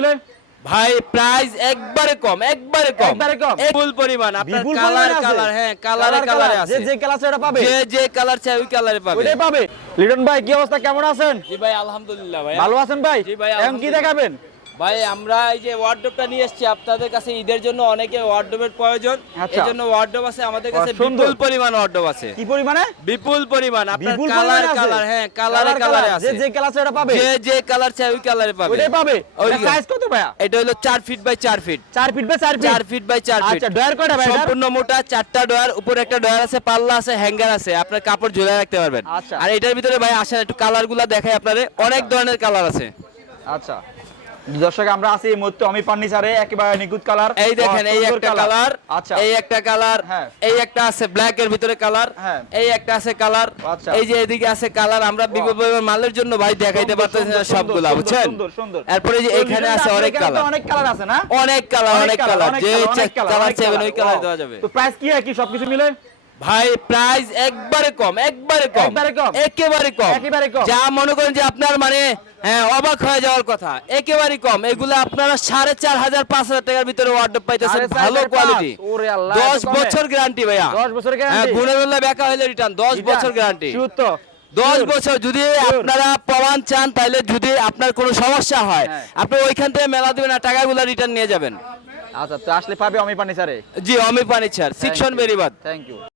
মিলে ভাই প্রাইস একবারে কম একবারে কম। একবারে কম? ফুল পরিমাণ আপনার কালার কালার হ্যাঁ কালারে কালার কালারে আছে যে যে কালার সেটা পাবে। যে যে কালার চাই ওই কালারে পাবে। ওটাই পাবে। লিটন ভাই কি অবস্থা? কেমন আছেন? জি ভাই আলহামদুলিল্লাহ ভাই। ভালো আছেন ভাই? জি ভাই, এখন কি দেখাবেন? ভাই আমরা এই যে ওয়ার্ডরোবটা নিয়ে এসেছি আপনাদের কাছে ঈদের জন্য অনেকে ওয়ার্ডরোবের প্রয়োজন। আচ্ছা। এই জন্য ওয়ার্ডরোব আছে আমাদের কাছে বিপুল পরিমাণ ওয়ার্ডরোব আছে। কি পরিমাণে? বিপুল পরিমাণ আপনার কালার কালার হ্যাঁ কালারে কালারে আছে। যে যে কালার সেটা পাবে? যে যে কালার চাই ওই কালারে পাবে। ওইটাই পাবে? ওই সাইজ কত ভাইয়া? এটা হলো 4 feet by 4 feet 4 feet by 4 feet 4 feet by 4 feet আচ্ছা ডয়ার কয়টা ভাই? সম্পূর্ণ মোটা চারটা ডয়ার উপরে একটা ডয়ার আছে পাল্লা আছে হ্যাঙ্গার আছে আপনার কাপড় ঝুলে রাখতে পারবেন। আচ্ছা। আর এটার ভিতরে ভাই আসেন একটু কালারগুলা দেখাই আপনাদের। অনেক ধরনের কালার আছে। আচ্ছা। দর্শক আমরা আছি এই মুহূর্তে অমি ফার্নিচারে একেবারে নিখুঁত কালার। এই দেখেন এই একটা কালার। আচ্ছা। এই একটা কালার হ্যাঁ। এই একটা আছে ব্ল্যাক এর ভিতরে কালার হ্যাঁ। এই একটা আছে কালার আচ্ছা। এই যে এদিকে আছে কালার আমরা পরিমাণ মালের জন্য ভাই দেখাইতে পারতেছি না সবগুলা বুঝছেন? সুন্দর সুন্দর। এরপরে যে এখানে আছে অনেক কালার। অনেক কালার আছে না? অনেক কালার অনেক কালার যে কালার চাইবেন ওই কালার দেওয়া যাবে। তো প্রাইস কি একই সবকিছু মিলে? ভাই প্রাইস একবারে কম একবারে কম একবারে কম? একেবারে কম। একেবারে কম? যা মনে করেন যে আপনার মানে হ্যাঁ অবাক হয়ে যাওয়ার কথা একেবারে কম। এগুলো আপনারা সাড়ে চার হাজার পাঁচ হাজার টাকার ভিতরে ওয়ার্ডরোব পাইতেছেন। ভালো কোয়ালিটি দশ বছর গ্যারান্টি ভাইয়া। 10 বছরের হ্যাঁ guarantee? গুণে বেকা হইলে রিটার্ন দশ বছর গ্যারান্টি দশ বছর যদি আপনারা প্রমাণ চান তাহলে যদি আপনার কোনো সমস্যা হয় হ্যাঁ। আপনি ওইখান থেকে মেলা দিবেন আর টাকাগুলো রিটার্ন নিয়ে যাবেন। আচ্ছা তো আসলে পাবে অমি ফার্নিচারে? জি অমি ফার্নিচার। সিকশন বেরিবাদ। Thank you